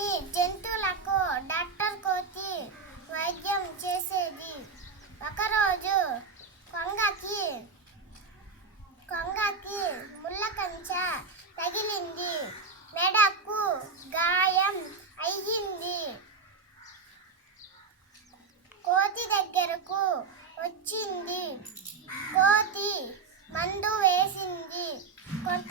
కొన్ని జంతువులకు డాక్టర్ కోతి వైద్యం చేసేది. ఒకరోజు కొంగకి ముళ్ళకంచ తగిలింది. మెడకు గాయం అయ్యింది. కోతి దగ్గరకు వచ్చింది. కోతి మందు వేసింది. కొంత